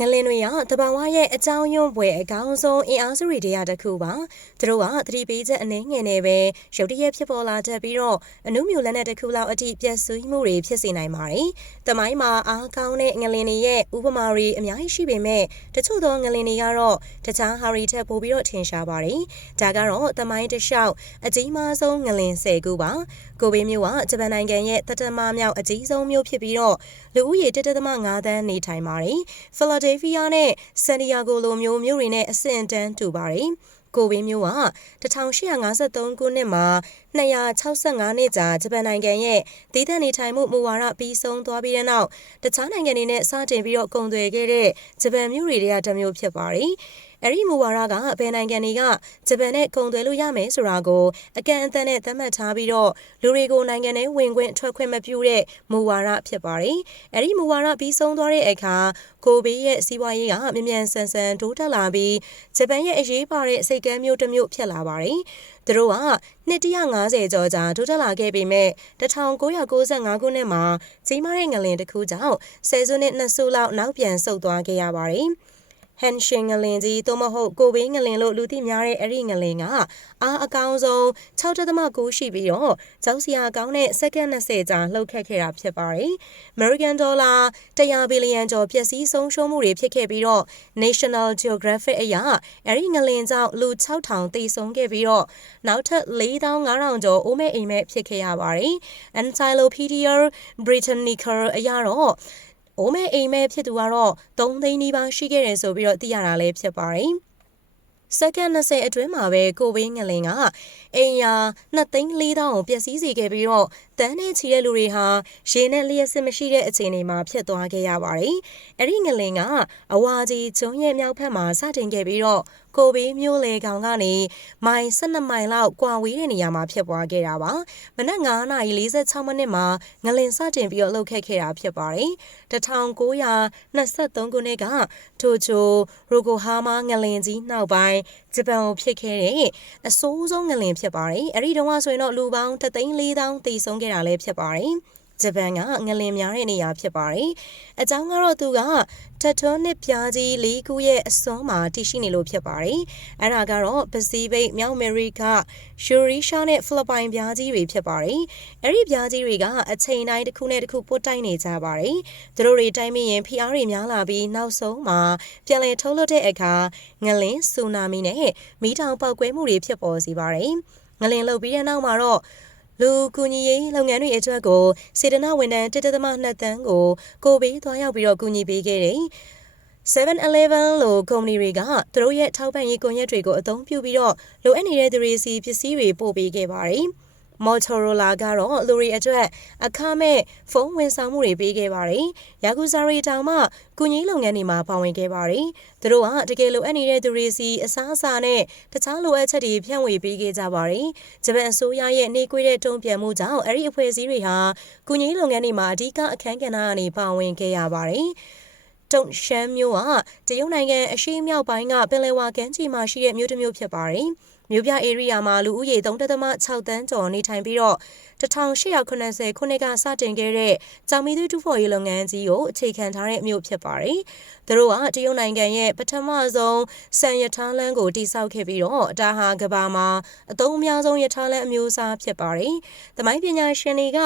ငလင်တွေကတဘာဝရဲ့အကြောင်းယွန့်ပွဲအကောင်းဆုံးအင်အားစုတွေတရားတစ်ခုပါသူတို့ကသတိပေးချက်အနေငယ်နဲ့ပဲရုတ်တရက်ဖြစ်ပေါ်လာတတ်ပြီးတော့အနုမြူလက်နက်တစ်ခုလောက်အထိပျက်စီးမှုတွေဖြစ်စေနိုင်ပါတယ်တမိုင်းမှာအားကောင်းတဲ့ငလင်တွေရဲ့ဥပမာတွေအများကြီးရှိပေမဲ့တချို့သောငလင်တွေကတော့တခြားဟာရီထက်ပိုပြီးတော့ထင်ရှားပါတယ်ဒါကတော့တမိုင်းတစ်လျှောက်အကြီးမားဆုံးငလင်၁၀ခုပါကိုဘေးမျိုးကဂျပန်နိုင်ငံရဲ့တတမမြောက်အကြီးဆုံးမြို့ဖြစ်ပြီးတော့လူဦးရေ1.5သန်းနေထိုင်ပါတယ်ဖီလာဒဲလ်ဖီးယားနဲ့ဆန်တီယာဂိုလိုမျိုးမြို့တွေနဲ့အဆင့်တန်းတူပါတယ်ကိုဘေးမျိုးက1853ခုနှစ်မှာ 265နှစ်ကြာဂျပန်နိုင်ငံရဲ့ဒေသနေထိုင်မှုမူဝါဒပြီးဆုံးသွားပြီးတဲ့နောက်တခြားနိုင်ငံတွေနဲ့စတင်ပြီးတော့ကုန်သွယ်ခဲ့တဲ့ဂျပန်မျိုးတွေတည်းမျိုးဖြစ်ပါတယ်။အဲ့ဒီမူဝါဒကဘယ်နိုင်ငံတွေကဂျပန်နဲ့ကုန်သွယ်လို့ရမယ်ဆိုတာကိုအကန့်အသတ်နဲ့သတ်မှတ်ထားပြီးတော့လူတွေကိုနိုင်ငံထဲဝင်ခွင့်ထွက်ခွင့်မပြုတဲ့မူဝါဒဖြစ်ပါတယ်။အဲ့ဒီမူဝါဒပြီးဆုံးသွားတဲ့အခါကိုဘေးရဲ့စီးပွားရေးကမြ мян ဆန်ဆန်တိုးတက်လာပြီးဂျပန်ရဲ့အရေးပါတဲ့စိတ်ကမ်းမျိုးတစ်မျိုးဖြစ်လာပါတယ်။ သူတို့ကနှစ်150ကျော်ကြာတိုးတက်လာခဲ့ပေမဲ့1995ခုနှစ်မှာကြီးမားတဲ့ငလင်တစ်ခုကြောင့်ဆယ်စုနှစ်နှစ်စုလောက်နောက်ပြန်ဆုတ်သွားခဲ့ရပါတယ်။ ဟန်ရှင်ငလင်ကြီးသို့မဟုတ်ကိုဘေးငလင်လို့လူသိများတဲ့အဲ့ဒီငလင်ကအားအကောင်းဆုံး6.9ရှိပြီးတော့ကျောက်စရာကောင်းတဲ့စက္ကန့်20ကြာလှုပ်ခတ်ခဲ့တာဖြစ်ပါတယ်။ American Dollar 100ဘီလီယံကျော်ပျက်စီးဆုံးရှုံးမှုတွေဖြစ်ခဲ့ပြီးတော့ National Geographic အရအဲ့ဒီငလင်ကြောင့်လူ6000သေဆုံးခဲ့ပြီးတော့နောက်ထပ်4500ကျော်အိုးမဲ့အိမ်မဲ့ဖြစ်ခဲ့ရပါတယ်။ Encyclopedia Britannica အရတော့ အိုးမဲအိမ်မဲဖြစ်သူကတော့3သိန်းနီးပါးရှိခဲ့တယ်ဆိုပြီးတော့သိရတာလည်းဖြစ်ပါတယ်။စက္ကန့်20အတွင်းမှာပဲကိုဝင်းငလင်ကအိမ်ယာ2သိန်း4တောင်းကိုပျက်စီးစေခဲ့ပြီးတော့တန်းနဲ့ချီတဲ့လူတွေဟာရေနဲ့လျှက်စစ်မရှိတဲ့အခြေအနေမှာဖြစ်သွားခဲ့ရပါတယ်။အဲ့ဒီငလင်ကအဝါကြီးကျွန်းရဲ့မြောက်ဘက်မှာစတင်ခဲ့ပြီးတော့ကိုဘေးမျိုးလေကောင်ကနေမိုင်12မိုင်လောက်ကွာဝေးတဲ့နေရာမှာဖြစ်ပွားခဲ့တာပါ။မနက်9:46မိနစ်မှာငလင်စတင်ပြီးတော့လှုပ်ခတ်ခဲ့တာဖြစ်ပါတယ်။1923ခုနှစ်ကထိုချိုရိုကိုဟာမာငလင်ကြီးနောက်ပိုင်း ဂျပန်ကိုဖြစ်ခဲ့တဲ့အဆိုးဆုံးငလင်ဖြစ်ပါတယ်။အဲ့ဒီတုန်းကဆိုရင်တော့လူပေါင်း3,400တည်ဆုံးခဲ့တာလည်းဖြစ်ပါတယ်။ ဂျပန်ကငလင်များတဲ့နေရာဖြစ်ပါတယ်။အကြောင်းကတော့သူကတထွန်းနစ်ပြားကြီးလေးခုရဲ့အစွန်းမှာတည်ရှိနေလို့ဖြစ်ပါတယ်။အဲ့ဒါကတော့ပစိဖိတ်မြောက်အမေရိကယူရီရှားနဲ့ဖိလစ်ပိုင်ပြားကြီးတွေဖြစ်ပါတယ်။အဲ့ဒီပြားကြီးတွေကအချိန်တိုင်းတစ်ခုနဲ့တစ်ခုပုတ်တိုက်နေကြပါတယ်။သူတို့တွေတိုင်းမိရင်ဖိအားတွေများလာပြီးနောက်ဆုံးမှာပြန်လည်ထုတ်လွှတ်တဲ့အခါငလင်ဆူနာမီနဲ့မီးတောင်ပေါက်ကွဲမှုတွေဖြစ်ပေါ်စေပါတယ်။ငလင်လှုပ်ပြီးတဲ့နောက်မှာတော့ လူကူညီရေးလုပ်ငန်းတွေအတွက်ကိုစေတနာဝန်ထမ်း1.2တန်းကိုကိုပေးသွားရောက်ပြီးတော့ကူညီပေးခဲ့တယ်။ 7-Eleven လိုကုမ္ပဏီတွေကသူတို့ရဲ့ထောက်ပံ့ရေးကွန်ရက်တွေကိုအသုံးပြုပြီးတော့လိုအပ်နေတဲ့သူတွေစီပစ္စည်းတွေပို့ပေးခဲ့ပါတယ်။ Motorola ကတော့လူတွေအတွက်အခမဲ့ဖုန်းဝန်ဆောင်မှုတွေပေးခဲ့ပါတယ်။ Yakuza တွေတောင်မှကုညီလုပ်ငန်းတွေမှာပါဝင်ခဲ့ပါတယ်။သူတို့ကတကယ်လိုအပ်နေတဲ့သူတွေစီအစားအစာနဲ့တခြားလိုအပ်ချက်တွေဖြန့်ဝေပေးခဲ့ကြပါတယ်။ဂျပန်အစိုးရရဲ့နှေးကွေးတဲ့တုံ့ပြန်မှုကြောင့်အဲ့ဒီအဖွဲ့အစည်းတွေဟာကုညီလုပ်ငန်းတွေမှာအဓိကအခမ်းကဏ္ဍကနေပါဝင်ခဲ့ရပါတယ်။တုံရှမ်းမျိုးကတရုတ်နိုင်ငံအရှေ့မြောက်ပိုင်းကပင်လယ်ဝါကမ်းခြေမှာရှိတဲ့မြို့တစ်မြို့ဖြစ်ပါတယ်။ မြို့ပြဧရိယာမှာလူဦးရေ3.6တန်းကျော်နေထိုင်ပြီးတော့ 1890ခုနှစ်ကစတင်ခဲ့တဲ့ကြောင်မီသွေးတူးဖော်ရေးလုပ်ငန်းကြီးကိုအခြေခံထားတဲ့မြို့ဖြစ်ပါတယ်။သူတို့ကတရုတ်နိုင်ငံရဲ့ပထမဆုံးစံရထားလမ်းကိုတည်ဆောက်ခဲ့ပြီးတော့ဒါဟာကဘာမှာအသုံးအများဆုံးရထားလမ်းအမျိုးအစားဖြစ်ပါတယ်။သမိုင်းပညာရှင်တွေက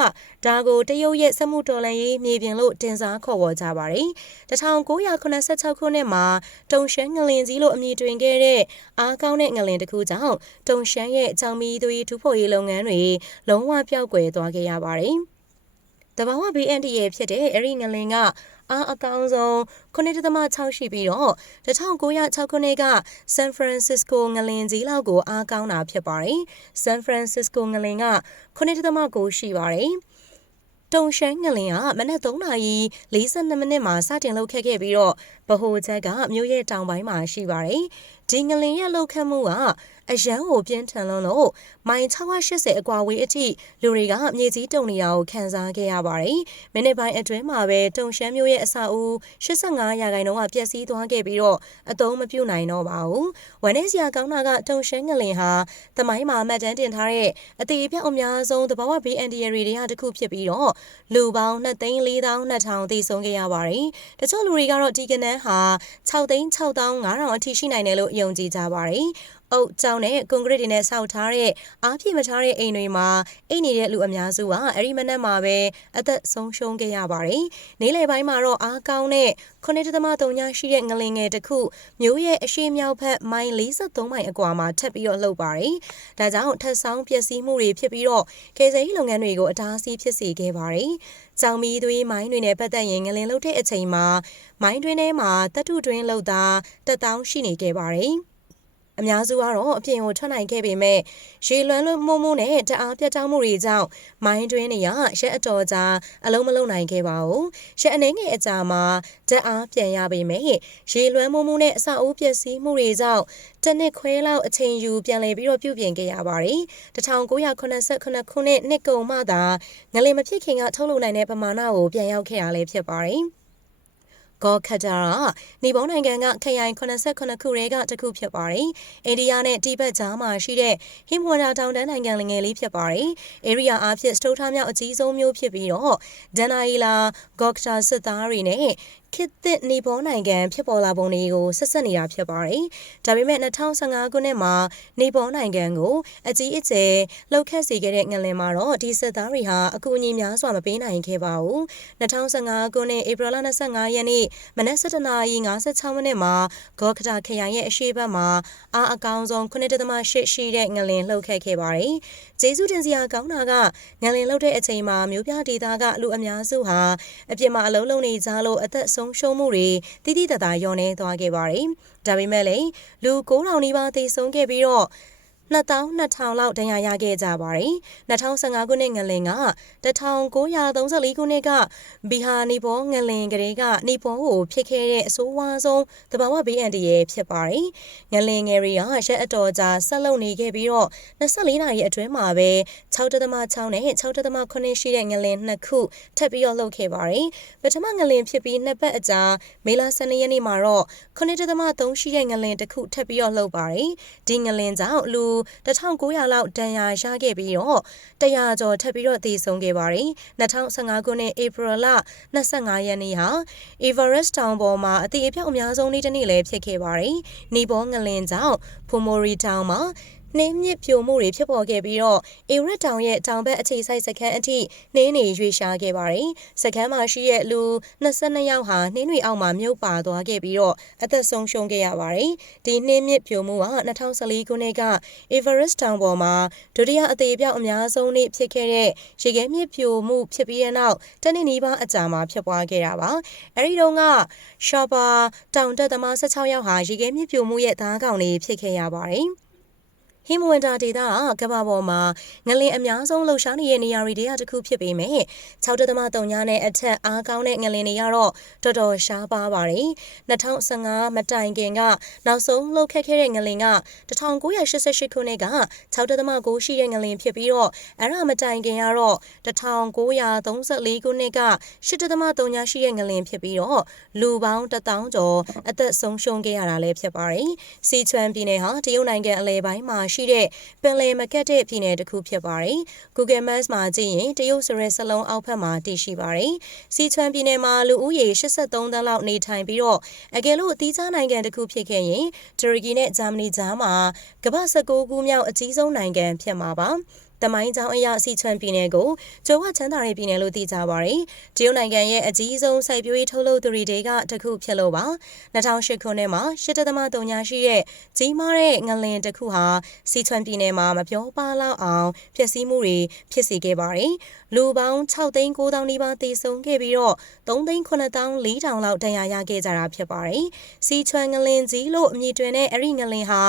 ဒါကိုတရုတ်ရဲ့စက်မှုတော်လှန်ရေးမြေပြင်လို့တင်စားခေါ်ဝေါ်ကြပါတယ်။1986ခုနှစ်မှာတုံရှမ်းငလင်ကြီးလို့အမည်တွင်ခဲ့တဲ့အားကောင်းတဲ့ငလင်တစ်ခုကြောင့်တုံရှမ်းရဲ့ချောင်မီသွေးထူဖို့ရေးလုပ်ငန်းတွေလုံးဝပျောက်ကွယ်သွားခဲ့ရပါတယ်။တဘာဝ BND ရဲ့ဖြစ်တဲ့အဲ့ဒီငလင်ကအားအကောင်းဆုံး9.6ရှိပြီးတော့1906ခုနှစ်က San Francisco ငလင်ကြီးလောက်ကိုအားကောင်းတာဖြစ်ပါတယ်။ San Francisco ငလင်က9.9ရှိပါတယ်။တုံရှမ်းငလင်ကမနက်3နာရီ42မိနစ်မှာစတင်လှုပ်ခတ်ခဲ့ပြီးတော့ဗဟိုချက်ကမြို့ရဲ့တောင်ပိုင်းမှာရှိပါတယ်။ဒီငလင်ရဲ့လောက်ခတ်မှုက အရန်ကိုပြင်းထန်လွန်းလို့မိုင်680အကွာဝေးအထိလူတွေကမြေကြီးတုံနေတာကိုခံစားခဲ့ရပါတယ်။မိနစ်ပိုင်းအတွင်းမှာပဲတုံရှမ်းမျိုးရဲ့အဆောက်အဦ85ရာခိုင်နှုန်းကပျက်စီးသွားခဲ့ပြီးတော့အသုံးမပြုနိုင်တော့ပါဘူး။ဝန်ထဲစရာကောင်းတာကတုံရှမ်းငလင်ဟာသမိုင်းမှာမှတ်တမ်းတင်ထားတဲ့အသေးအပြောက်အများဆုံးသဘာဝဘေးအန္တရာယ်တွေကတစ်ခုဖြစ်ပြီးတော့လူပေါင်း2,400,000တိဆုံးခဲ့ရပါတယ်။တချို့လူတွေကတော့ဒီကနန်းဟာ6,6,500အထိရှိနိုင်တယ်လို့ယုံကြည်ကြပါတယ်။ အုတ်ကြောင်နဲ့ကွန်ကရစ်တွေနဲ့ဆောက်ထားတဲ့အားပြည့်မထားတဲ့အိမ်တွေမှာအိမ်နေတဲ့လူအများစုကအဲ့ဒီမနက်မှာပဲအသက်ဆုံးရှုံးခဲ့ရပါတယ်။နေ့လယ်ပိုင်းမှာတော့အားကောင်းတဲ့9.3ညရှိတဲ့ငလင်ငယ်တစ်ခုမြို့ရဲ့အရှိမြောက်ဘက်မိုင်43မိုင်အကွာမှာထပ်ပြီးတော့လှုပ်ပါတယ်။ဒါကြောင့်ထပ်ဆောင်ပျက်စီးမှုတွေဖြစ်ပြီးတော့ကယ်ဆယ်ရေးလုပ်ငန်းတွေကိုအတားအဆီးဖြစ်စေခဲ့ပါတယ်။ကြောင်မီသွေးမိုင်းတွေနဲ့ပတ်သက်ရင်ငလင်လှုပ်တဲ့အချိန်မှာမိုင်းတွင်းထဲမှာတပ်ထုတွင်းလှုပ်တာတက်တောင်းရှိနေခဲ့ပါတယ်။ အများစုကတော့အပြင်ကိုထွက်နိုင်ခဲ့ပေမဲ့ရေလွှမ်းလွှမိုးမိုးနဲ့တအားပြတ်တောက်မှုတွေကြောင့်မိုင်းတွင်းနေရရက်အတော်ကြာအလုံးမလုံးနိုင်ခဲ့ပါဘူး။ရက်အနေငယ်အကြာမှာတအားပြန်ရပေမဲ့ရေလွှမ်းမိုးမိုးနဲ့အဆောက်အဦပျက်စီးမှုတွေကြောင့်တနစ်ခွဲလောက်အချိန်ယူပြန်လည်ပြီးတော့ပြုပြင်ခဲ့ရပါတယ်။1989ခုနှစ်နှစ်ကုန်မှသာငလင်မဖြစ်ခင်ကထုတ်လုပ်နိုင်တဲ့ပမာဏကိုပြန်ရောက်ခဲ့ရလဲဖြစ်ပါတယ်။ ဂေါခတာရာနေပေါနိုင်ငံကခရိုင်89ခုရဲကတစ်ခုဖြစ်ပါတယ်။အိန္ဒိယနဲ့တိဘက်ကြားမှာရှိတဲ့ဟင်မဝန္တာတောင်တန်းနိုင်ငံငယ်လေးဖြစ်ပါတယ်။ area အဖြစ်စတုထားမြောက်အကြီးဆုံးမြို့ဖြစ်ပြီးတော့ဒန်နာအီလာဂေါခတာစစ်သားတွေနဲ့ခေတ်သစ်နေပေါ်နိုင်ငံဖြစ်ပေါ်လာပုံတွေကိုဆက်ဆက်နေတာဖြစ်ပါတယ်။ဒါပေမဲ့2015ခုနှစ်မှာနေပေါ်နိုင်ငံကိုအကြီးအကျယ်လှုပ်ခတ်စေခဲ့တဲ့ငလင်မှာတော့ဒီစစ်သားတွေဟာအကူအညီများစွာမပေးနိုင်ခဲ့ပါဘူး။2015ခုနှစ်ဧပြီလ25ရက်နေ့မနက်7:56မိနစ်မှာဂေါခတာခရိုင်ရဲ့အရှေ့ဘက်မှာအားအကောင်းဆုံး9.8ရှိတဲ့ငလင်လှုပ်ခတ်ခဲ့ပါတယ်။ ကျေးဇူးတင်စရာကောင်းတာကငလင်လှုပ်တဲ့အချိန်မှာမြို့ပြဒေသကလူအများစုဟာအပြစ်မှာအလုံးလုံးနေကြလို့အသက်ဆုံးရှုံးမှုတွေတိတိတတ်တာလျော့နေသွားခဲ့ပါတယ်။ဒါပေမဲ့လည်းလူ9000နီးပါးသေဆုံးခဲ့ပြီးတော့ 2200လောက်ဒဏ်ရာရခဲ့ကြပါတယ်။2015ခုနှစ်ငလင်က1934ခုနှစ်ကဘီဟာနီဘောငလင်ကလေးကနေဘောကိုဖြစ်ခဲ့တဲ့အဆိုးဝါးဆုံးတဘာဝဘေးအန္တရာယ်ဖြစ်ပါတယ်။ငလင်ငယ်တွေကရက်အတော်ကြာဆက်လုပ်နေခဲ့ပြီးတော့24နာရီအတွင်းမှာပဲ6.6နဲ့6.8ရှိတဲ့ငလင်နှစ်ခုထပ်ပြီးတော့လှုပ်ခဲ့ပါတယ်။ပထမငလင်ဖြစ်ပြီးနှစ်ပတ်အကြာမေလ12ရက်နေ့မှာတော့9.3ရှိတဲ့ငလင်တစ်ခုထပ်ပြီးတော့လှုပ်ပါတယ်။ဒီငလင်ကြောင့်လူ1900လောက်ဒဏ်ရာရခဲ့ပြီးတော့100ကျော်ထပ်ပြီးတော့သေဆုံးခဲ့ပါတယ်2015ခုနှစ်ဧပြီလ25ရက်နေ့ဟာ Everest Town ပေါ်မှာအသေးအပြောက်အများဆုံးနေ့တစ်နေ့လည်းဖြစ်ခဲ့ပါတယ်နေပေါ်ငလင်ကြောင့် Pumori Town မှာ နှင်းမြစ်ပြိုမှုတွေဖြစ်ပေါ်ခဲ့ပြီးတော့အေရတ်တောင်ရဲ့တောင်ဘက်အခြေစိုက်စခန်းအထိနှင်းတွေရွေရှားခဲ့ပါတယ်။စခန်းမှာရှိတဲ့လူ22ယောက်ဟာနှင်းတွေအောက်မှာမြုပ်ပါသွားခဲ့ပြီးတော့အသက်ဆုံးရှုံးခဲ့ရပါတယ်။ဒီနှင်းမြစ်ပြိုမှုဟာ2014ခုနှစ်က Everest တောင်ပေါ်မှာဒုတိယအသေးပြောက်အများဆုံးနေ့ဖြစ်ခဲ့တဲ့ရေခဲမြစ်ပြိုမှုဖြစ်ပြီးတဲ့နောက်တနင်္နီးပါးအကြာမှာဖြစ်ပွားခဲ့တာပါ။အဲဒီတုန်းက Sherpa တောင်တက်သမား16ယောက်ဟာရေခဲမြစ်ပြိုမှုရဲ့သားကောင်တွေဖြစ်ခဲ့ရပါတယ်။ ဟင်းမဝင်တာဒေသကကမ္ဘာပေါ်မှာငလင်အများဆုံးလှုပ်ရှားနေတဲ့နေရာတွေတည်းတစ်ခုဖြစ်ပေမဲ့6.3ညနဲ့အထက်အားကောင်းတဲ့ငလင်တွေကတော့တော်တော်ရှားပါပါတယ်2015မတိုင်ခင်ကနောက်ဆုံးလှုပ်ခတ်ခဲ့တဲ့ငလင်က1988ခုနှစ်က6.9ရှိတဲ့ငလင်ဖြစ်ပြီးတော့အဲ့ဒါမတိုင်ခင်ကတော့1934ခုနှစ်က8.3ညရှိတဲ့ငလင်ဖြစ်ပြီးတော့လူပေါင်း1000ကျော်အသက်ဆုံးရှုံးခဲ့ရတာလည်းဖြစ်ပါတယ်စီချွမ်ပြည်နယ်ဟာတရုတ်နိုင်ငံအလဲပိုင်းမှာရှိတဲ့ပင်လယ်မကတ်တဲ့ပြည်နယ်တစ်ခုဖြစ်ပါတယ်။ Google Maps မှာကြည့်ရင်တရုတ်ဆိုတဲ့စလုံးအောက်ဘက်မှာတည်ရှိပါတယ်။စီချွမ်ပြည်နယ်မှာလူဦးရေ83သန်းလောက်နေထိုင်ပြီးတော့အကယ်လို့အသီးခြားနိုင်ငံတစ်ခုဖြစ်ခဲ့ရင်တူရကီနဲ့ဂျာမနီကြားမှာကမ္ဘာ19ခုမြောက်အကြီးဆုံးနိုင်ငံဖြစ်မှာပါ။ တမိုင်းကြောင်းအရစီချွမ်ပြည်နယ်ကိုကျိုးဝချမ်းသာတဲ့ပြည်နယ်လို့သိကြပါတယ်။တရုတ်နိုင်ငံရဲ့အကြီးဆုံးစိုက်ပျိုးရေးထုတ်လုပ်သူတွေကတစ်ခုဖြစ်လို့ပါ။2008ခုနှစ်မှာ8.3ညာရှိတဲ့ကြီးမားတဲ့ငလင်တစ်ခုဟာစီချွမ်ပြည်နယ်မှာမပြောပါလောက်အောင်ဖျက်ဆီးမှုတွေဖြစ်စေခဲ့ပါတယ်။လူပေါင်း6သိန်း9,000နီးပါးသေဆုံးခဲ့ပြီးတော့3သိန်း9,400လောက်ဒဏ်ရာရခဲ့ကြတာဖြစ်ပါတယ်။စီချွမ်ငလင်ကြီးလို့အမည်တွင်တဲ့အဲ့ဒီငလင်ဟာ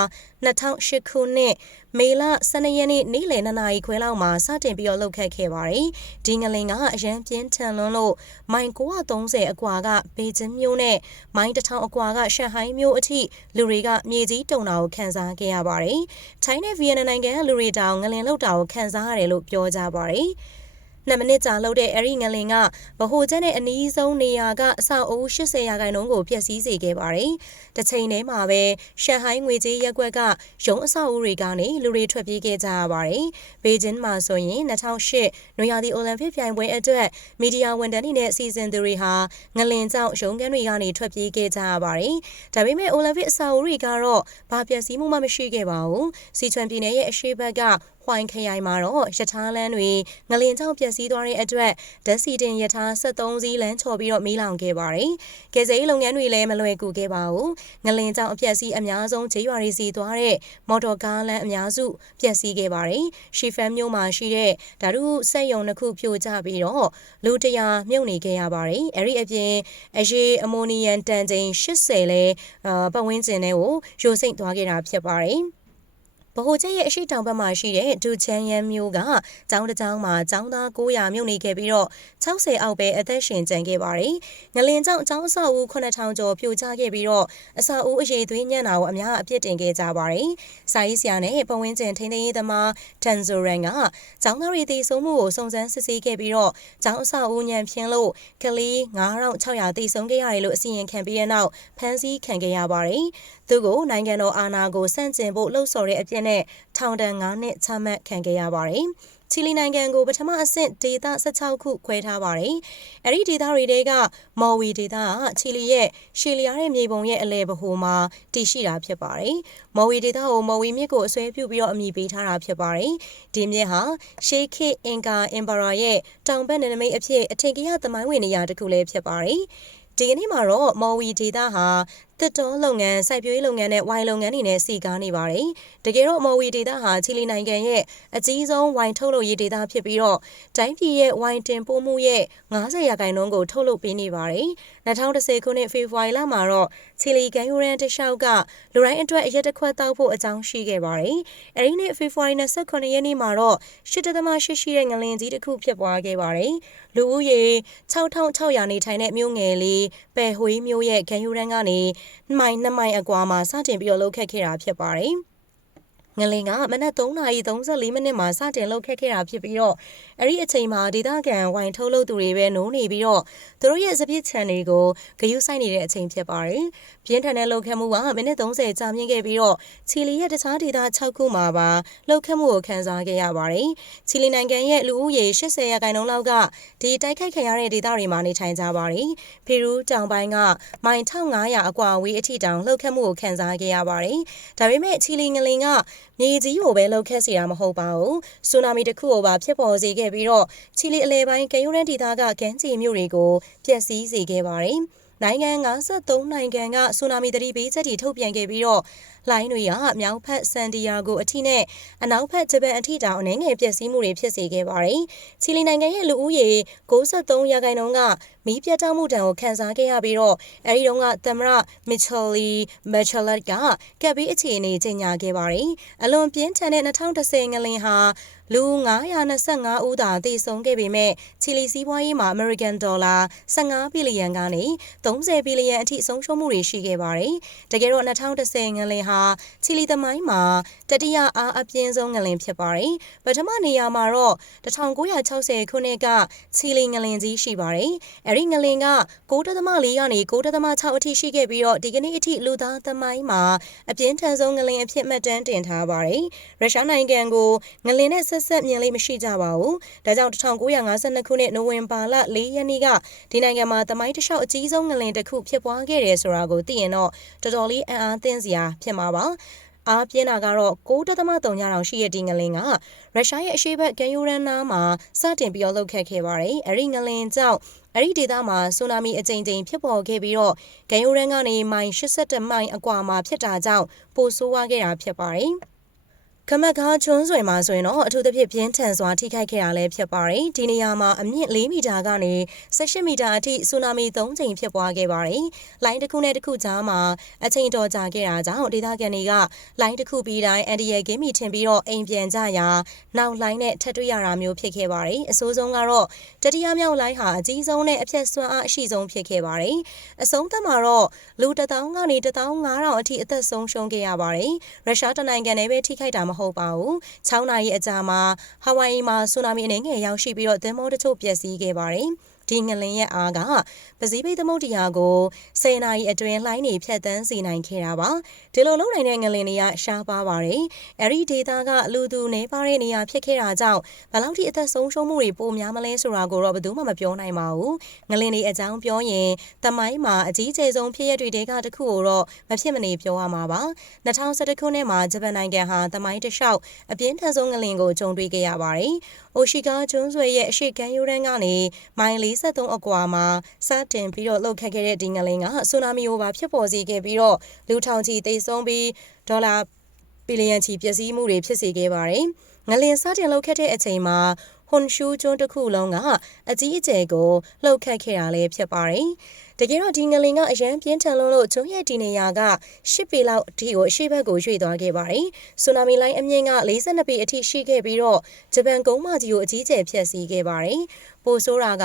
2008ခုနှစ်မေလ12ရက်နေ့နေ့လယ်2နာရီခွဲလောက်မှာစတင်ပြီးတော့လှုပ်ခတ်ခဲ့ပါတယ်။ဒီငလင်ကအရန်ပြင်းထန်လွန်းလို့မိုင်930အကွာကဘေကျင်းမြို့နဲ့မိုင်1000အကွာကရှန်ဟိုင်းမြို့အထိလူတွေကမြေကြီးတုံတာကိုခံစားခဲ့ရပါတယ်။ထိုင်းနဲ့ဗီယက်နမ်နိုင်ငံကလူတွေတောင်ငလင်လှုပ်တာကိုခံစားရတယ်လို့ပြောကြပါတယ်။ 2မိနစ်ကြာလှုပ်တဲ့အဲ့ဒီငလင်ကဗဟိုချက်နဲ့အနီးဆုံးနေရာကအဆောက်အဦ80ရာခိုင်နှုန်းကိုဖျက်ဆီးစေခဲ့ပါတယ်။တစ်ချိန်တည်းမှာပဲရှန်ဟိုင်းငွေကြေးရက်ကွက်ကရုံးအဆောက်အဦတွေကနေလူတွေထွက်ပြေးခဲ့ကြရပါတယ်။ဘေဂျင်းမှာဆိုရင်2008နွေရာသီအိုလံပစ်ပြိုင်ပွဲအတွက်မီဒီယာဝန်ထမ်းတွေနဲ့စီစဉ်သူတွေဟာငလင်ကြောင့်ရုံးခန်းတွေကနေထွက်ပြေးခဲ့ကြရပါတယ်။ဒါပေမဲ့အိုလံပစ်အဆောက်အဦတွေကတော့ဘာပျက်စီးမှုမှမရှိခဲ့ပါဘူး။စီချွန်ပြည်နယ်ရဲ့အရှေ့ဘက်က ဝိုင်ခရိုင်မှာတော့ရထားလမ်းတွေငလင်ကြောင့်ပျက်စီးသွားတဲ့အတွက်ဓာတ်စီတင်ရထား73စီးလမ်းချော်ပြီးတော့မီးလောင်ခဲ့ပါတယ်။ကယ်ဆယ်ရေးလုပ်ငန်းတွေလည်းမလွယ်ကူခဲ့ပါဘူး။ငလင်ကြောင့်အပျက်စီးအများဆုံးခြေရွာတွေစီသွားတဲ့မော်တော်ကားလမ်းအများစုပျက်စီးခဲ့ပါတယ်။ရှီဖန်မြို့မှာရှိတဲ့ဓာတုစက်ရုံတစ်ခုပြိုကျပြီးတော့လူတရာမြုပ်နေခဲ့ရပါတယ်။အဲဒီအပြင်အရေးအမိုနီယမ်တန်ချိန်80လဲအာပတ်ဝန်းကျင်တွေကိုယိုစိမ့်သွားခဲ့တာဖြစ်ပါတယ်။ ဗဟိုချက်ရဲ့အရှိတောင်ဘက်မှာရှိတဲ့ဒူချန်ယန်မျိုးကကျောင်းတစ်ကျောင်းမှာကျောင်းသား900မြုပ်နေခဲ့ပြီးတော့60အောက်ပဲအသက်ရှင်ကျန်ခဲ့ပါတယ်။ငလင်ကျောင်းကျောင်းအဆောက်အဦ9000ကျော်ပြိုကျခဲ့ပြီးတော့အဆောက်အဦအရေးသွေးညံ့တာကိုအများအပြစ်တင်ခဲ့ကြပါတယ်။စာရေးဆရာနဲ့ပတ်ဝန်းကျင်ထိန်းသိမ်းရေးသမားတန်ဇိုရန်ကကျောင်းသားတွေတည်ဆုံမှုကိုစုံစမ်းစစ်ဆေးခဲ့ပြီးတော့ကျောင်းအဆောက်အဦညံဖြင်းလို့ကလေး9600တည်ဆုံခဲ့ရတယ်လို့အစီရင်ခံပြီးတဲ့နောက်ဖမ်းဆီးခံခဲ့ရပါတယ်။ သူကိုနိုင်ငံတော်အာဏာကိုစန့်ကျင်ဖို့လှုံ့ဆော်တဲ့အပြစ်နဲ့ထောင်ဒဏ်9နှစ်ချမှတ်ခံခဲ့ရပါတယ်။ချီလီနိုင်ငံကိုပထမအဆင့်ဒေသ16ခုခွဲထားပါတယ်။အဲဒီဒေသတွေတဲကမော်ဝီဒေသကချီလီရဲ့ရှီလီယာတဲ့မြေပုံရဲ့အလဲဗဟိုမှာတည်ရှိတာဖြစ်ပါတယ်။မော်ဝီဒေသကိုမော်ဝီမြစ်ကိုအဆွဲပြုပြီးတော့အမည်ပေးထားတာဖြစ်ပါတယ်။ဒီမြစ်ဟာရှေးခေတ်အင်ကာအင်ပါရာရဲ့တောင်ဘက်နယ်နိမိတ်အဖြစ်အထင်ကြီးသမိုင်းဝင်နေရာတစ်ခုလည်းဖြစ်ပါတယ်။ဒီကနေ့မှာတော့မော်ဝီဒေတာဟာ တစ်တောလုပ်ငန်းစိုက်ပျိုးရေးလုပ်ငန်းနဲ့ဝိုင်လုပ်ငန်းတွေနဲ့စီကားနေပါတယ်။တကယ်တော့မော်ဝီဒေတာဟာချီလီနိုင်ငံရဲ့အကြီးဆုံးဝိုင်ထုတ်လုပ်ရေးဒေတာဖြစ်ပြီးတော့တိုင်းပြည်ရဲ့ဝိုင်တင်ပို့မှုရဲ့90ရာခိုင်နှုန်းကိုထုတ်လုပ်ပေးနေပါတယ်။2010ခုနှစ်ဖေဖော်ဝါရီလမှာတော့ချီလီကန်ယူရန်တလျှောက်ကလူတိုင်းအတွက်အရက်တစ်ခွက်တောက်ဖို့အကြောင်းရှိခဲ့ပါတယ်။အဲဒီနေ့ဖေဖော်ဝါရီ29ရက်နေ့မှာတော့8.8ရှိတဲ့ငလင်ကြီးတစ်ခုဖြစ်ပွားခဲ့ပါတယ်။လူဦးရေ6600နေထိုင်တဲ့မြို့ငယ်လေးပယ်ဟွေးမြို့ရဲ့ကန်ယူရန်ကနေမိုင်2မိုင်အကွာမှာစတင်ပြီးတော့လှုပ်ခတ်ခဲ့တာဖြစ်ပါတယ်။ ငလင်ကမနက်3:34မိနစ်မှာစတင်လှုပ်ခတ်ခဲ့တာဖြစ်ပြီးတော့အဲ့ဒီအချိန်မှာဒေသခံဝိုင်ထုတ်လုပ်သူတွေပဲနိုးနေပြီးတော့သူတို့ရဲ့စပစ်ချန်တွေကိုဂယုဆိုင်နေတဲ့အချိန်ဖြစ်ပါတယ်။ပြင်းထန်တဲ့လှုပ်ခတ်မှုကမိနစ်30ကြာမြင့်ခဲ့ပြီးတော့ချီလီရဲ့တခြားဒေသ6ခုမှာပါလှုပ်ခတ်မှုကိုခံစားခဲ့ရပါတယ်။ချီလီနိုင်ငံရဲ့လူဦးရေ80ရာခိုင်နှုန်းလောက်ကဒီတိုက်ခိုက်ခံရတဲ့ဒေသတွေမှာနေထိုင်ကြပါတယ်။ပီရူးတောင်ပိုင်းကမိုင်1500အကွာဝေးအထိတောင်လှုပ်ခတ်မှုကိုခံစားခဲ့ရပါတယ်။ဒါပေမဲ့ချီလီငလင်ကမြေကြီးကိုပဲလှုပ်ခတ်စေတာမဟုတ်ပါဘူး။ဆူနာမီတစ်ခုကိုပါဖြစ်ပေါ်စေခဲ့ပြီးတော့ချီလီအလဲပိုင်းကယိုရန်ဒေသကကမ်းခြေမြို့တွေကိုပျက်စီးစေခဲ့ပါတယ်။ နိုင်ငံ53နိုင်ငံကဆူနာမီသတိပေးချက်တွေထုတ်ပြန်ခဲ့ပြီးတော့လိုင်းတွေကမြောက်ဖက်ဆန်တီယာဂိုအထိနဲ့အနောက်ဖက်ဂျပန်အထိတောင်အနေငယ်ပျက်စီးမှုတွေဖြစ်စေခဲ့ပါတယ်။ချီလီနိုင်ငံရဲ့လူဦးရေ63ရာခိုင်နှုန်းကမီးပြတ်တောက်မှုတံကိုခံစားခဲ့ရပြီးတော့အဲဒီတုန်းကသမရမစ်ချယ်လီမက်ချလတ်ကကပ်ပြီးအခြေအနေကြေညာခဲ့ပါတယ်။အလွန်ပြင်းထန်တဲ့2010ငလင်ဟာ လူ925ဦးသာသေဆုံးခဲ့ပေမဲ့ချီလီစီးပွားရေးမှာ American Dollar 15ဘီလီယံကနေ30ဘီလီယံအထိဆုံးရှုံးမှုတွေရှိခဲ့ပါတယ်။တကယ်တော့2010ငလင်ဟာချီလီသမိုင်းမှာတတိယအားအပြင်းဆုံးငလင်ဖြစ်ပါတယ်။ပထမနေရာမှာတော့1960ခုနှစ်ကချီလီငလင်ကြီးရှိပါတယ်။အဲဒီငလင်က9.4ကနေ9.6အထိရှိခဲ့ပြီးတော့ဒီကနေ့အထိလူသားသမိုင်းမှာအပြင်းထန်ဆုံးငလင်အဖြစ်မှတ်တမ်းတင်ထားပါတယ်။ရုရှားနိုင်ငံကိုငလင်နဲ့ဆက်ဆက်မြင်လေးမရှိကြပါဘူး။ဒါကြောင့်1952ခုနှစ်နိုဝင်ဘာလ4ရက်နေ့ကဒီနိုင်ငံမှာသမိုင်းတစ်လျှောက်အကြီးဆုံးငလင်တစ်ခုဖြစ်ပွားခဲ့တယ်ဆိုတာကိုသိရင်တော့တော်တော်လေးအံ့အားသင့်စရာဖြစ်မှာပါအားပြင်းတာကတော့6.3ညတောင်ရှိတဲ့ဒီငလင်ကရုရှားရဲ့အရှေ့ဘက်ကမ်းရိုးတန်းနားမှာစတင်ပြီးတော့လှုပ်ခတ်ခဲ့ပါတယ်။အဲဒီငလင်ကြောင့်အဲ့ဒီဒေသမှာဆူနာမီအကြိမ်ကြိမ်ဖြစ်ပေါ်ခဲ့ပြီးတော့ဂန်ယိုရန်ကနေမိုင်82မိုင်အကွာမှာဖြစ်တာကြောင့်ပိုဆိုးဝါးခဲ့တာဖြစ်ပါတယ်။ ခမက်ကားကျွန်းဆွယ်မှာဆိုရင်တော့အထူးသဖြင့်ပြင်းထန်စွာထိခိုက်ခဲ့တာလည်းဖြစ်ပါတယ်။ဒီနေရာမှာအမြင့်4မီတာကနေ18မီတာအထိဆူနာမီ3ချိန်ဖြစ်ပွားခဲ့ပါတယ်။လိုင်းတစ်ခုနဲ့တစ်ခုကြားမှာအချိန်တော်ကြာခဲ့တာကြောင့်ဒေသခံတွေကလိုင်းတစ်ခုပြီးတိုင်းအန်ဒီရဲ့ဂိမ်းမီထင်ပြီးတော့အိမ်ပြန်ကြရာနောက်လိုင်းနဲ့ထပ်တွေ့ရတာမျိုးဖြစ်ခဲ့ပါတယ်။အဆိုးဆုံးကတော့တတိယမြောက်လိုင်းဟာအကြီးဆုံးနဲ့အပြတ်စွမ်းအားအရှိဆုံးဖြစ်ခဲ့ပါတယ်။အဆုံးသတ်မှာတော့လူ1000ကနေ15000အထိအသက်ဆုံးရှုံးခဲ့ရပါတယ်။ရုရှားတနိုင်ငံနဲ့ပဲထိခိုက်တာမဟုတ်ပါဘူး။6နာရီအကြာမှာဟာဝိုင်အီမှာဆူနာမီအနေငယ်ရောက်ရှိပြီးတော့သင်္ဘောတချို့ပျက်စီးခဲ့ပါတယ်။ ဒီငလင်ရဲ့အားကပစည်းပိတ်သမုတ်တရားကို10နာရီအတွင်းလှိုင်းနေဖြတ်တန်းစေနိုင်ခဲ့တာပါဒီလိုလုပ်နိုင်တဲ့ငလင်တွေကရှားပါပါတယ်အဲ့ဒီဒေတာကလူသူနေပါတဲ့နေရာဖြစ်ခဲ့တာကြောင့်ဘယ်လောက်ထိအသက်ဆုံးရှုံးမှုတွေပိုများမလဲဆိုတာကိုတော့ဘယ်သူမှမပြောနိုင်ပါဘူးငလင်တွေအကြောင်းပြောရင်တမိုင်းမှာအကြီးကျယ်ဆုံးဖြစ်ရတဲ့တွေကတခုကိုတော့မဖြစ်မနေပြောရမှာပါ2011ခုနှစ်မှာဂျပန်နိုင်ငံဟာတမိုင်းတစ်လျှောက်အပြင်းထန်ဆုံးငလင်ကိုကြုံတွေ့ခဲ့ရပါတယ်အိုရှိကာကျွန်းဆွယ်ရဲ့အရှိကမ်းရိုးတန်းကနေမိုင်43အကွာမှာစတင်ပြီးတော့လှုပ်ခတ်ခဲ့တဲ့ဒီငလင်ကဆူနာမီကိုပါဖြစ်ပေါ်စေခဲ့ပြီးတော့လူထောင်ချီတိတ်ဆုံးပြီးဒေါ်လာဘီလီယံချီပျက်စီးမှုတွေဖြစ်စေခဲ့ပါတယ်။ငလင်စတင်လှုပ်ခတ်တဲ့အချိန်မှာဟွန်ရှူကျွန်းတစ်ခုလုံးကအကြီးအကျယ်ကိုလှုပ်ခတ်ခဲ့တာလည်းဖြစ်ပါတယ်။ တကယ်တော့ဒီငလင်ကအရန်ပြင်းထန်လို့လို့ကျွန်းရဲ့ဒီနေရာက10ပေလောက်အထိကိုအရှိဘက်ကိုရွှေ့သွားခဲ့ပါတယ်။ဆူနာမီလိုင်းအမြင့်က42ပေအထိရှိခဲ့ပြီးတော့ဂျပန်ကုန်းမကြီးကိုအကြီးကျယ်ဖျက်ဆီးခဲ့ပါတယ်။ပိုဆိုးတာက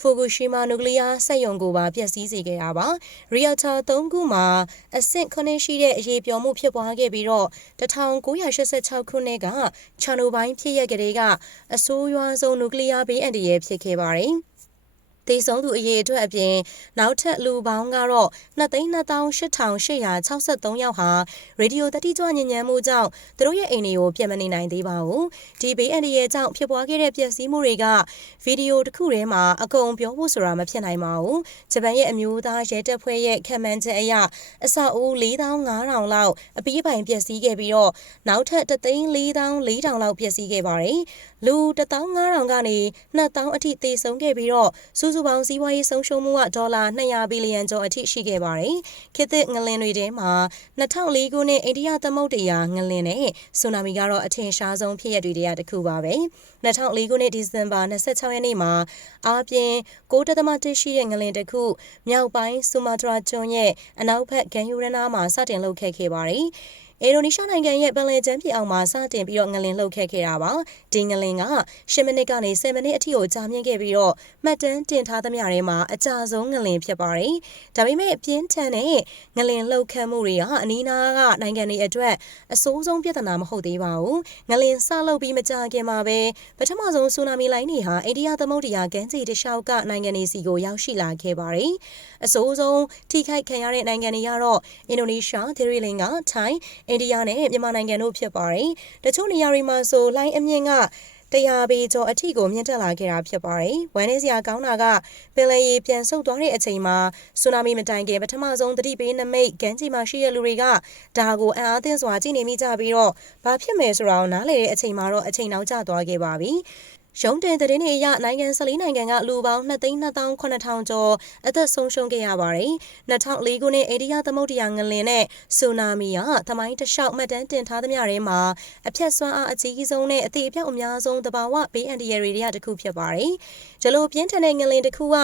ဖူဂူရှီမာနျူကလ িয়ার စက်ရုံကိုပါဖျက်ဆီးစေခဲ့တာပါ။ရီယယ်တာ3ခုမှာအဆင့်9ရှိတဲ့အရေးပြောမှုဖြစ်ပွားခဲ့ပြီးတော့1986ခုနှစ်ကချာနိုဘိုင်းဖြစ်ရကလေးကအဆိုးရွားဆုံးနျူကလ িয়ার ဘေးအန္တရာယ်ဖြစ်ခဲ့ပါတယ်။ သေဆုံးသူအရေအတွက်အပြင် နောက်ထပ်လူပေါင်းကတော့2,2863ယောက်ဟာရေဒီယိုတတိကြွညဉ့်ညမ်းမှုကြောင့်သူတို့ရဲ့အိမ်တွေကိုပြတ်မနေနိုင်သေးပါဘူး။ဒီဘေးအန္တရာယ်ကြောင့်ဖြစ်ပွားခဲ့တဲ့ပျက်စီးမှုတွေကဗီဒီယိုတစ်ခုထဲမှာအကုန်ပြောဖို့ဆိုတာမဖြစ်နိုင်ပါဘူး။ဂျပန်ရဲ့အမျိုးသားရဲတပ်ဖွဲ့ရဲ့ခံမှန်းချက်အရအဆောက်အဦ4500လောက်အပြီးပိုင်ပျက်စီးခဲ့ပြီးတော့နောက်ထပ်3,400လောက်ပျက်စီးခဲ့ပါတယ်။လူ1,500ကနေ2,000အထိသေဆုံးခဲ့ပြီးတော့စူးစုပေါင်းစီးပွားရေးဆုံးရှုံးမှုကဒေါ်လာ200ဘီလီယံကျော်အထိရှိခဲ့ပါတယ်။ခေတ်သစ်ငလင်တွေထဲမှာ2004ခုနှစ်အိန္ဒိယသမုဒ္ဒရာငလင်နဲ့ဆူနာမီကတော့အထင်ရှားဆုံးဖြစ်ရပ်တွေတခုပါပဲ။2004ခုနှစ်ဒီဇင်ဘာ26ရက်နေ့မှာအားပြင်း6.1ရှိတဲ့ငလင်တစ်ခုမြောက်ပိုင်းဆူမာတရာကျွန်းရဲ့အနောက်ဘက်ကမ်းရိုးတန်းမှာစတင်လှုပ်ခတ်ခဲ့ပါတယ်။ အင်ဒိုနီးရှားနိုင်ငံရဲ့ပင်လယ်ကျန်းပြည်အောင်မှာစတင်ပြီးတော့ငလင်လှုပ်ခဲ့ခဲ့တာပါဒီငလင်က10မိနစ်ကနေ10မိနစ်အထိကိုကြာမြင့်ခဲ့ပြီးတော့မှတ်တမ်းတင်ထားသမျှထဲမှာအကြာဆုံးငလင်ဖြစ်ပါတယ်ဒါပေမဲ့ပြင်းထန်တဲ့ငလင်လှုပ်ခတ်မှုတွေဟာအနီးနားကနိုင်ငံတွေအတွက်အဆိုးဆုံးပြဿနာမဟုတ်သေးပါဘူးငလင်စလှုပ်ပြီးမကြာခင်မှာပဲပထမဆုံးဆူနာမီလိုင်းတွေဟာအိန္ဒိယသမုဒ္ဒရာကမ်းခြေတစ်လျှောက်ကနိုင်ငံတွေစီကိုရောက်ရှိလာခဲ့ပါတယ်အဆိုးဆုံးထိခိုက်ခံရတဲ့နိုင်ငံတွေကတော့အင်ဒိုနီးရှားသီရိလင်္ကာထိုင်းအိန္ဒိယနဲ့မြန်မာနိုင်ငံတို့ဖြစ်ပါတယ်။တချို့နေရာတွေမှာဆိုလိုင်းအမြင့်ကတရားပေကျော်အထီကိုမြင့်တက်လာခဲ့တာဖြစ်ပါတယ်။ဝမ်းနေစရာကောင်းတာကပင်လယ်ရေပြန်ဆုတ်သွားတဲ့အချိန်မှာဆူနာမီမတိုင်ခင်ပထမဆုံးသတိပေးနမိတ်ကမ်းခြေမှာရှိတဲ့လူတွေကဒါကိုအံ့အားသင့်စွာကြည့်နေမိကြပြီးတော့ဘာဖြစ်မယ်ဆိုတာကိုနားလည်တဲ့အချိန်မှာတော့အချိန်နောက်ကျသွားခဲ့ပါပြီ။ ရုံးတင်သတင်းတွေအရနိုင်ငံ14နိုင်ငံကလူပေါင်း2,200,000ကျော်အသက်ဆုံးရှုံးခဲ့ရပါတယ်။2004ခုနှစ်အိန္ဒိယသမုဒ္ဒရာငလင်နဲ့ဆူနာမီကသမိုင်းတလျှောက်မှတ်တမ်းတင်ထားသမျှထဲမှာအပြတ်ဆွမ်းအားအကြီးဆုံးနဲ့အသေးအပြောက်အများဆုံးတဘာဝဘေးအန္တရာယ်တွေကတခုဖြစ်ပါတယ်။ဂျလိုပြင်းထန်တဲ့ငလင်တစ်ခုက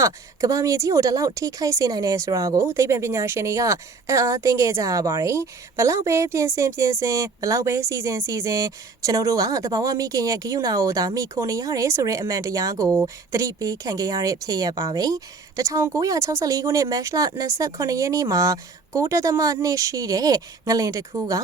ကဘာမြေကြီးကိုတလောက်ထိခိုက်စေနိုင်တယ်ဆိုတာကိုသိပ္ပံပညာရှင်တွေကအံ့အားသင့်ခဲ့ကြရပါတယ်။ဘလောက်ပဲပြင်ဆင်ပြင်ဆင်ဘလောက်ပဲစီစဉ်စီစဉ်ကျွန်တော်တို့ကတဘာဝမိခင်ရဲ့ဂိယူနာကိုသာမိခိုနေရတယ်တယ်ဆိုတဲ့အမှန်တရားကိုသတိပေးခံခဲ့ရတဲ့ဖြစ်ရပ်ပါပဲ1964ခုနှစ်မတ်လ28ရက်နေ့မှာ9.2ရှိတဲ့ငလင်တစ်ခုက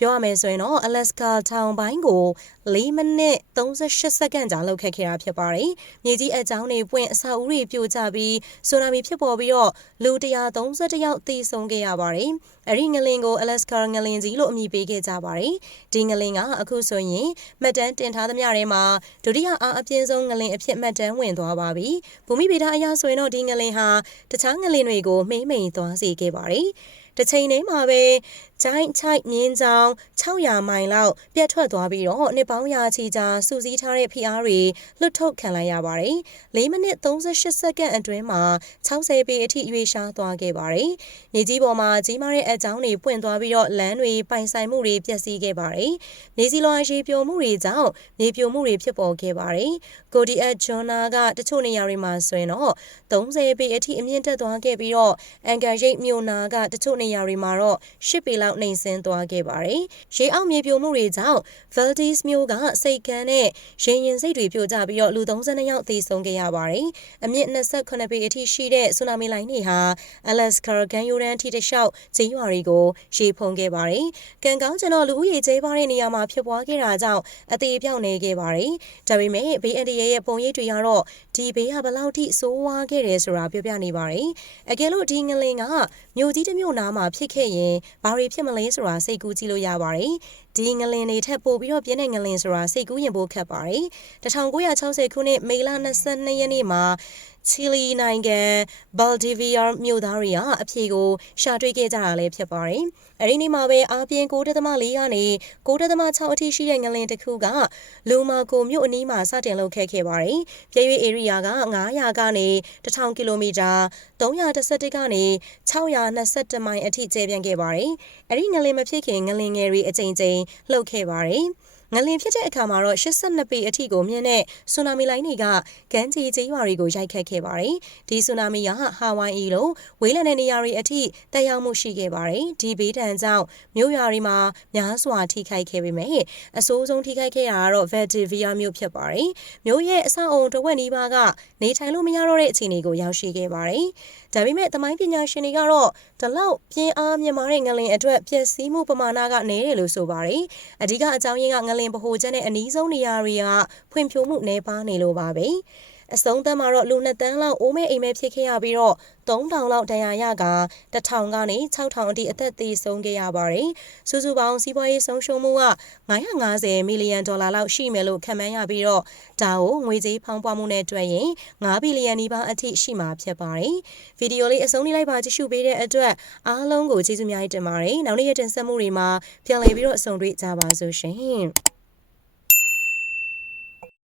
ပြောရမယ်ဆိုရင်တော့ Alaska ထောင်ပိုင်းကို4မိနစ်38စက္ကန့်ကြာလောက်ခတ်ခဲ့တာဖြစ်ပါတယ်။မြေကြီးအကြောင်းတွေပွင့်အဆောက်အဦတွေပြိုကျပြီးဆူနာမီဖြစ်ပေါ်ပြီးတော့လူ131ယောက်သေဆုံးခဲ့ရပါတယ်။အဲဒီငလင်ကို Alaska ငလင်ကြီးလို့အမည်ပေးခဲ့ကြပါတယ်။ဒီငလင်ကအခုဆိုရင်မှတ်တမ်းတင်ထားသမျှထဲမှာဒုတိယအားအပြင်းဆုံးငလင်အဖြစ်မှတ်တမ်းဝင်သွားပါပြီ။ဘူမိဗေဒအရဆိုရင်တော့ဒီငလင်ဟာတခြားငလင်တွေကိုမှိမ့်မိန်သွားစေခဲ့ပါတယ်။တစ်ချိန်တည်းမှာပဲ ဂျိုင်းချိုက်မြင်းချောင်း600မိုင်လောက်ပြတ်ထွက်သွားပြီးတော့နှစ်ပေါင်းရာချီကြာစူးစီးထားတဲ့ဖိအားတွေလွတ်ထုတ်ခံလိုက်ရပါတယ်။၄မိနစ်38စက္ကန့်အတွင်းမှာ60ပေအထိရွေရှားသွားခဲ့ပါတယ်။မြေကြီးပေါ်မှာကြီးမားတဲ့အကြောင်းတွေပွင့်သွားပြီးတော့လမ်းတွေပိုင်ဆိုင်မှုတွေပျက်စီးခဲ့ပါတယ်။မြေစီလွန်ရေပြိုမှုတွေကြောင့်မြေပြိုမှုတွေဖြစ်ပေါ်ခဲ့ပါတယ်။ကိုဒီအက်ဂျွန်နာကတချို့နေရာတွေမှာဆိုရင်တော့30ပေအထိအမြင့်တက်သွားခဲ့ပြီးတော့အန်ကာရိတ်မြို့နာကတချို့နေရာတွေမှာတော့10ပေလောက်နှိမ်ဆင်းသွားခဲ့ပါတယ်။ရေအောက်မြေပြိုမှုတွေကြောင့် Valdez မြို့ကစိတ်ကန်းနဲ့ရင်ရင်စိတ်တွေပြိုကျပြီးတော့လူ32ယောက်သေဆုံးခဲ့ရပါတယ်။အမြင့်28ပေအထိရှိတဲ့ဆူနာမီလိုင်းတွေဟာ Alaska ကန်ယိုရန်ထိတလျှောက်ဂျင်းရွာတွေကိုရေဖုံခဲ့ပါတယ်။ကံကောင်းကျွန်တော်လူဦးရေကျဲပါတဲ့နေရာမှာဖြစ်ပွားခဲ့တာကြောင့်အသေးပြောင်းနေခဲ့ပါတယ်။ဒါပေမဲ့ဘေးအန္တရာယ်ရဲ့ပုံရိပ်တွေကတော့ဒီဘေးကဘယ်လောက်ထိဆိုးဝါးခဲ့တယ်ဆိုတာပြောပြနေပါတယ်။အကယ်လို့ဒီငလင်ကမြို့ကြီးတစ်မြို့နားမှာဖြစ်ခဲ့ရင်ဘာတွေဖြစ်မလဲဆိုတာစိတ်ကူးကြည့်လို့ရပါတယ်။ ဒီငလင်တွေထက်ပိုပြီးတော့ပြင်းတဲ့ငလင်ဆိုတာစိတ်ကူးရင်ပိုခက်ပါတယ်။1960ခုနှစ်မေလ22ရက်နေ့မှာချီလီနိုင်ငံဘယ်ဒီဗီယာမြို့သားတွေကအဖြေကိုရှာတွေ့ခဲ့ကြတာလည်းဖြစ်ပါတယ်။အဲဒီနေ့မှာပဲအာပြင်း9.4ကနေ9.6အထိရှိတဲ့ငလင်တစ်ခုကလူမာကိုမြို့အနီးမှာစတင်လုပ်ခဲ့ခဲ့ပါတယ်။ပြည့်ရွေးဧရိယာက900ကနေ1000ကီလိုမီတာ311ကနေ621မိုင်အထိကျယ်ပြန့်ခဲ့ပါတယ်။အဲဒီငလင်မဖြစ်ခင်ငလင်ငယ်တွေအကြိမ်ကြိမ်လှုပ်ခဲ့ပါတယ်။ ငလင်ဖြစ်တဲ့အခါမှာတော့82ပေအထိကိုမြင့်တဲ့ဆူနာမီလိုင်းတွေကကမ်းခြေကျေးရွာတွေကိုရိုက်ခတ်ခဲ့ပါတယ်။ဒီဆူနာမီကဟာဝိုင်အီလိုဝေးလံတဲ့နေရာတွေအထိတက်ရောက်မှုရှိခဲ့ပါတယ်။ဒီဘေးဒဏ်ကြောင့်မြို့ရွာတွေမှာများစွာထိခိုက်ခဲ့ပေမဲ့အဆိုးဆုံးထိခိုက်ခဲ့တာကတော့ Valdivia မြို့ဖြစ်ပါတယ်။မြို့ရဲ့အဆောက်အုံတစ်ဝက်နီးပါးကနေထိုင်လို့မရတော့တဲ့အခြေအနေကိုရောက်ရှိခဲ့ပါတယ်။ဒါပေမဲ့သမိုင်းပညာရှင်တွေကတော့ဒီလောက်ပြင်းအားမြင့်မားတဲ့ငလင်အတွက်ပျက်စီးမှုပမာဏကနည်းတယ်လို့ဆိုပါတယ်။အဓိကအကြောင်းရင်းကငလင်ဗဟိုချက်နဲ့အနီးဆုံးနေရာတွေကဖွံ့ဖြိုးမှုနှဲပါနေလို့ပါပဲ အဆုံးသတ်မှာတော့လူနှစ်တန်းလောက်အိုးမဲအိမ်မဲဖြစ်ခဲ့ရပြီးတော့3000လောက်ဒဏ်ရာရက1000ကနေ6000အထိအသက်သေဆုံးခဲ့ရပါတယ်။စုစုပေါင်းစီးပွားရေးဆုံးရှုံးမှုက950မီလီယံဒေါ်လာလောက်ရှိမယ်လို့ခန့်မှန်းရပြီးတော့ဒါကိုငွေကြေးဖောင်းပွားမှုနဲ့တွက်ရင်9ဘီလီယံနီးပါးအထိရှိမှာဖြစ်ပါတယ်။ဗီဒီယိုလေးအဆုံးထိလိုက်ပါကြည့်ရှုပေးတဲ့အတွက်အားလုံးကိုကျေးဇူးများတင်ပါတယ်။နောက်နေ့ရက်တင်ဆက်မှုတွေမှာပြန်လည်ပြီးတော့အဆုံတွေ့ကြပါစို့ရှင်။